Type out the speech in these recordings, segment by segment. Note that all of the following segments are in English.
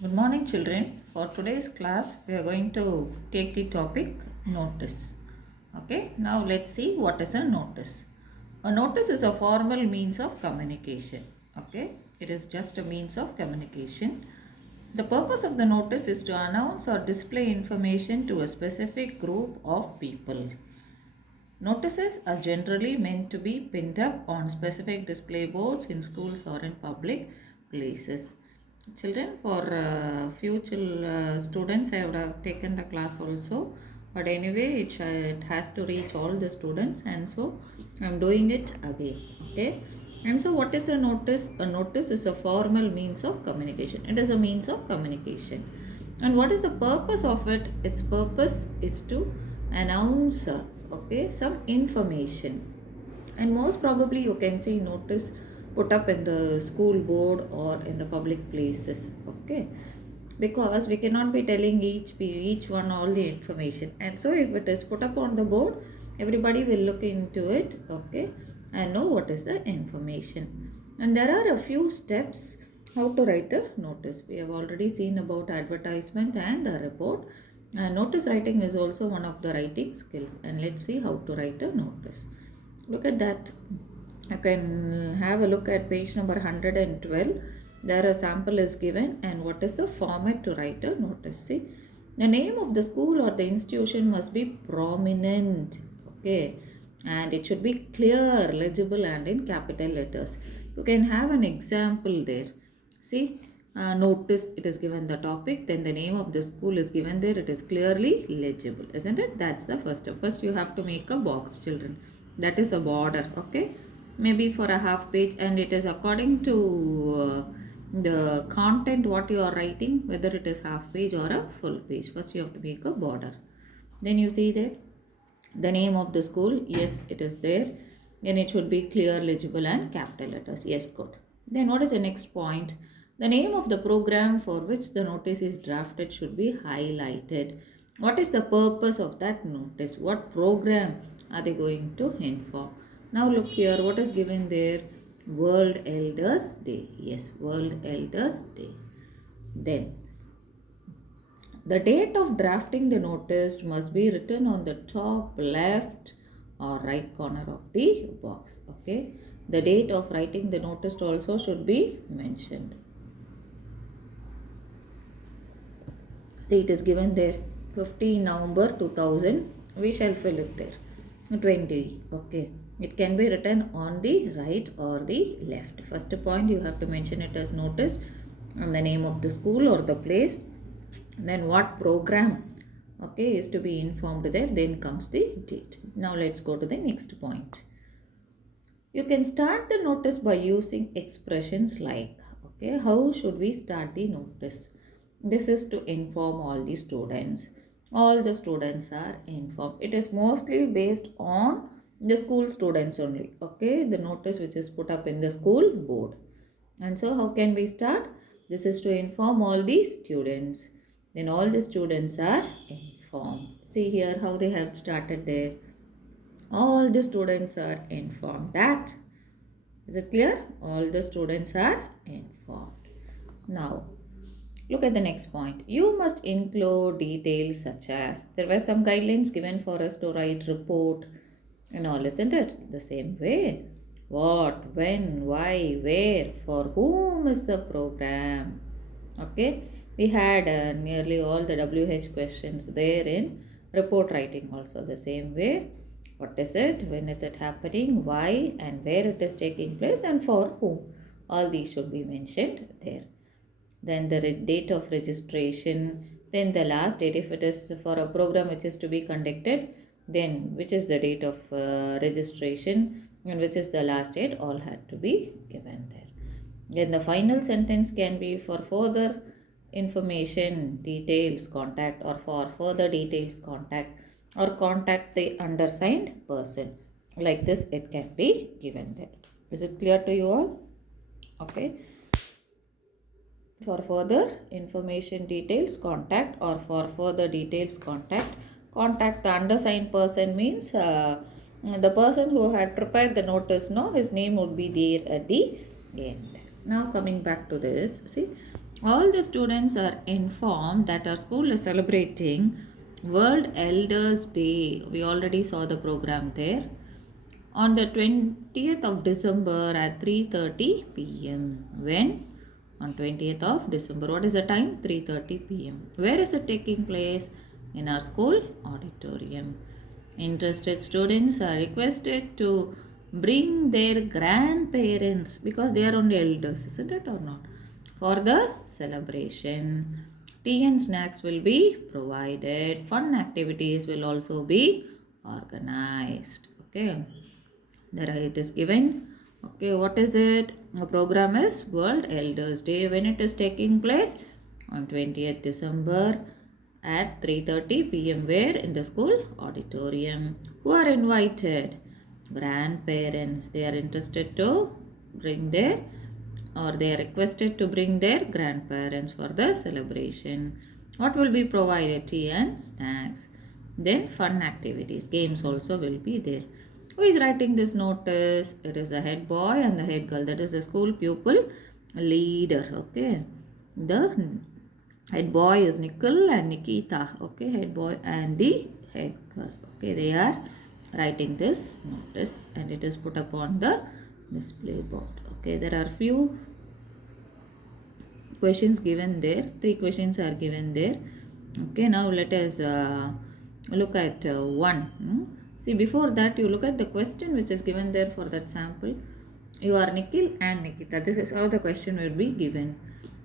Good morning, children. For today's class, we are going to take the topic notice. Okay, now let's see what is a notice. A notice is a formal means of communication. Okay, it is just a means of communication. The purpose of the notice is to announce or display information to a specific group of people. Notices are generally meant to be pinned up on specific display boards in schools or in public places. Children, for future students, I would have taken the class also, but anyway, it has to reach all the students, and so I'm doing it again. Okay, and so what is a notice? A notice is a formal means of communication. It is a means of communication. And what is the purpose of it? Its purpose is to announce some information, and most probably you can see notice put up in the school board or in the public places. Okay, because we cannot be telling each one all the information, and so if it is put up on the board, everybody will look into it. Okay, and know what is the information. And there are a few steps how to write a notice. We have already seen about advertisement and a report. Notice writing is also one of the writing skills, and let's see how to write a notice. Look at that. You can have a look at page number 112. There a sample is given, and what is the format to write a notice. See, the name of the school or the institution must be prominent. Okay, and it should be clear, legible, and in capital letters. You can have an example there. See, notice it is given the topic, then the name of the school is given there, it is clearly legible, isn't it? That's the first step. First, you have to make a box, children. That is a border, okay? Maybe for a half page, and it is according to the content what you are writing, whether it is half page or a full page. First, you have to make a border. Then you see there the name of the school, yes, it is there. Then it should be clear, legible, and capital letters. Yes, good. Then what is the next point? The name of the program for which the notice is drafted should be highlighted. What is the purpose of that notice? What program are they going to inform? Now look here, what is given there? World Elders Day. Yes, World Elders Day. Then the date of drafting the notice must be written on the top left or right corner of the box. Okay. The date of writing the notice also should be mentioned. See, it is given there 15 November 2000. We shall fill it there. 20. Okay. It can be written on the right or the left. First point, you have to mention it as notice and the name of the school or the place. Then what program, okay, is to be informed there. Then comes the date. Now let's go to the next point. You can start the notice by using expressions like, okay, how should we start the notice? This is to inform all the students. All the students are informed. It is mostly based on the school students only. Okay, the notice which is put up in the school board. And so how can we start? This is to inform all the students. Then all the students are informed. See here how they have started there. All the students are informed that. Is it clear? All the students are informed. Now, look at the next point. You must include details such as, there were some guidelines given for us to write report and all, isn't it? The same way. What, when, why, where, for whom is the program? Okay. We had nearly all the WH questions there in report writing also the same way. What is it? When is it happening? Why and where it is taking place and for whom? All these should be mentioned there. Then the date of registration, then the last date if it is for a program which is to be conducted, then which is the date of registration and which is the last date, all had to be given there. Then the final sentence can be for further information, details, contact, or for further details, contact, or contact the undersigned person. Like this, it can be given there. Is it clear to you all? Okay. For further information, details, contact, or for further details, contact. Contact the undersigned person means the person who had prepared the notice, no, his name would be there at the end. Now coming back to this, see, All the students are informed that our school is celebrating World Elders Day. We already saw the program there. On the 20th of December at 3:30 p.m. When? On 20th of December. What is the time? 3:30 p.m. Where is it taking place? In our school auditorium. Interested students are requested to bring their grandparents because they are only elders, isn't it or not? For the celebration. Tea and snacks will be provided. Fun activities will also be organized. Okay. There it is given. Okay, what is it? The program is World Elders Day. When it is taking place? On 20th December at 3:30 p.m. Where? In the school auditorium. Who are invited? Grandparents. They are interested to bring their, or they are requested to bring their grandparents for the celebration. What will be provided? Tea and snacks. Then fun activities, games also will be there. Who is writing this notice? It is the head boy and the head girl. That is the school pupil leader. Okay. The head boy is Nikhil and Nikita. Okay. Head boy and the head girl. Okay. They are writing this notice and it is put upon the display board. Okay. There are few questions given there. 3 questions are given there. Okay. Now let us look at one. See, before that, you look at the question which is given there for that sample. You are Nikhil and Nikita. This is how the question will be given.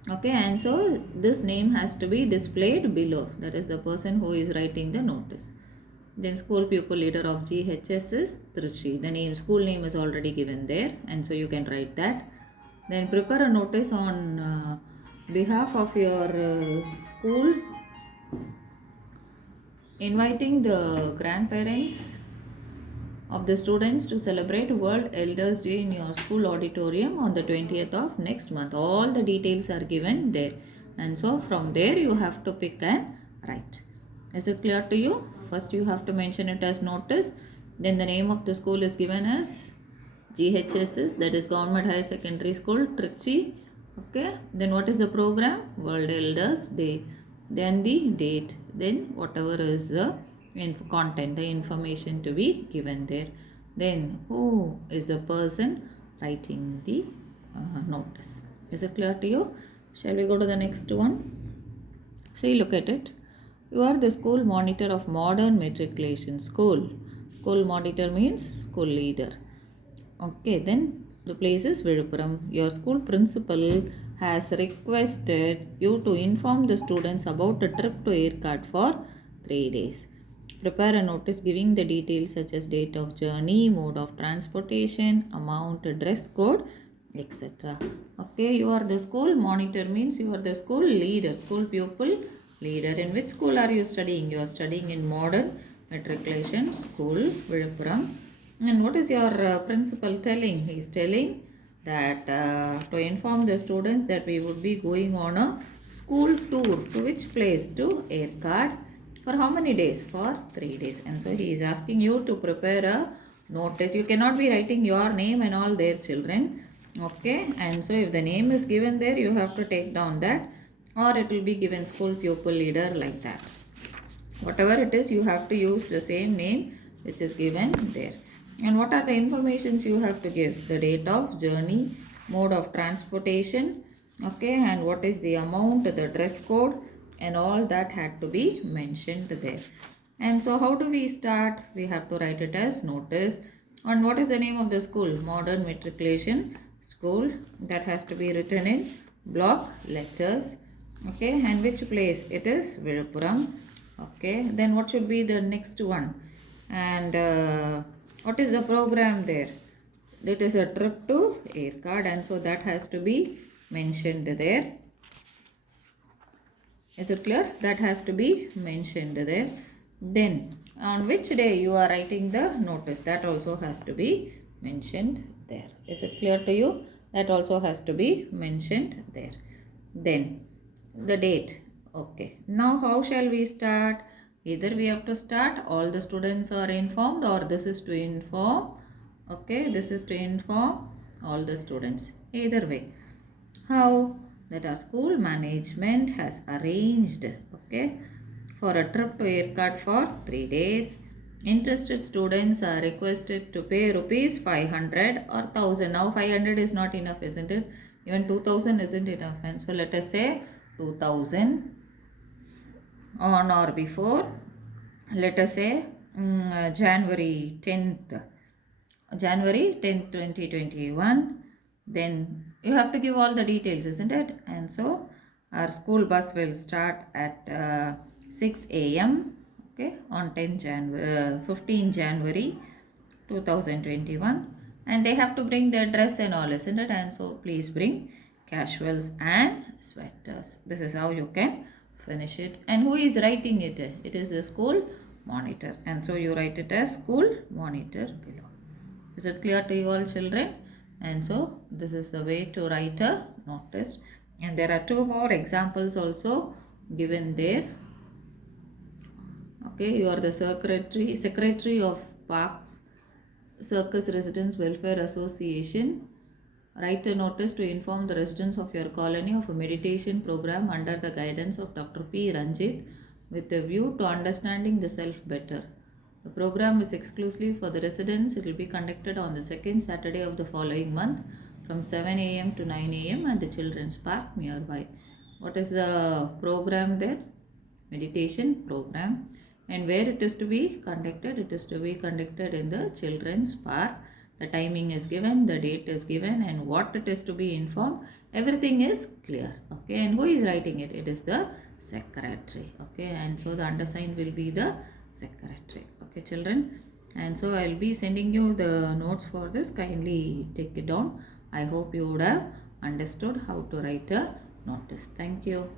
Okay, and so this name has to be displayed below. That is the person who is writing the notice. Then school pupil leader of GHS is Trichy. The name, school name is already given there, and so you can write that. Then prepare a notice on behalf of your school, inviting the grandparents of the students to celebrate World Elders Day in your school auditorium on the 20th of next month. All the details are given there, and so from there you have to pick and write. Is it clear to you? First you have to mention it as notice, then the name of the school is given as GHSS, that is Government Higher Secondary School, Trichy. Okay, then what is the program? World Elders Day. Then the date, then whatever is the content, the information to be given there. Then who is the person writing the notice? Is it clear to you? Shall we go to the next one? See, look at it. You are the school monitor of modern matriculation school. School monitor means school leader. Okay, then the place is Viluppuram. Your school principal has requested you to inform the students about a trip to Aircard for 3 days. Prepare a notice giving the details such as date of journey, mode of transportation, amount, dress code, etc. Okay, you are the school monitor means you are the school leader, school pupil leader. In which school are you studying? You are studying in modern matriculation school, Viluppuram. And what is your principal telling? He is telling that to inform the students that we would be going on a school tour. To which place? To Aircard. For how many days? For 3 days. And so he is asking you to prepare a notice. You cannot be writing your name and all their children. Okay. And so if the name is given there, you have to take down that, or it will be given school pupil leader like that. Whatever it is, you have to use the same name which is given there. And what are the informations you have to give? The date of journey, mode of transportation, okay, and what is the amount, the dress code, and all that had to be mentioned there. And so how do we start? We have to write it as notice. And what is the name of the school? Modern Matriculation School. That has to be written in block letters. Okay, and which place? It is Viluppuram. Okay, then what should be the next one? And what is the program there? That is a trip to Aircard, and so that has to be mentioned there. Is it clear? That has to be mentioned there. Then on which day you are writing the notice, that also has to be mentioned there. Is it clear to you? That also has to be mentioned there. Then the date. Okay, now how shall we start? Either we have to start all the students are informed, or this is to inform. Okay, this is to inform all the students. Either way. How? that our school management has arranged, okay, for a trip to Erkat for 3 days. Interested students are requested to pay rupees 500 or 1000. Now 500 is not enough, isn't it? Even 2000 isn't enough. And so let us say 2000 on or before, let us say January 10th. January 10th, 2021. Then you have to give all the details, isn't it? And so our school bus will start at 6 a.m. okay, on 15 January 2021, and they have to bring their dress and all, isn't it? And so please bring casuals and sweaters. This is how you can finish it. And who is writing it? It is the school monitor, and so you write it as school monitor below. Is it clear to you all, children? And so this is the way to write a notice. And there are two more examples also given there. Okay, you are the secretary of Parks Circus Residents Welfare Association. Write a notice to inform the residents of your colony of a meditation program under the guidance of Dr. P. Ranjit with a view to understanding the self better. The program is exclusively for the residents. It will be conducted on the second Saturday of the following month from 7 a.m. to 9 a.m. at the Children's Park nearby. What is the program there? Meditation program. And where it is to be conducted? It is to be conducted in the Children's Park. The timing is given, the date is given, and what it is to be informed. Everything is clear. Okay, and who is writing it? It is the secretary. Okay, and so the undersigned will be the secretary. Okay, children. And so I will be sending you the notes for this. Kindly take it down. I hope you would have understood how to write a notice. Thank you.